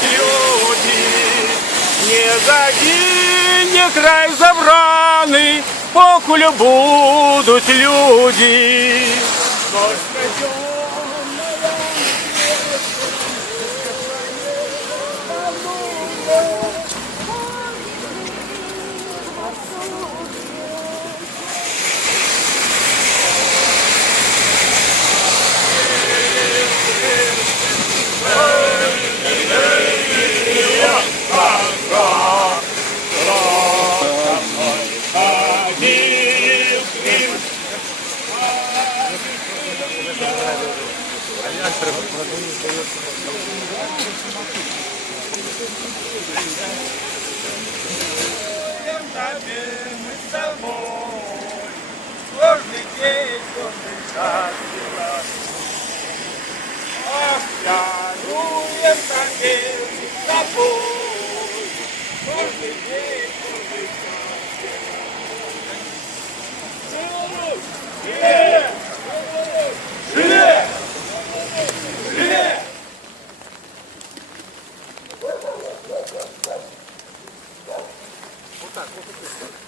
будут люди. Не загине край забраный, покуль будут люди. Каждый день, каждый час Охраnuем тебе с тобой. Каждый день, каждый час. Живее! Живее! Живее! Вот так, вот так.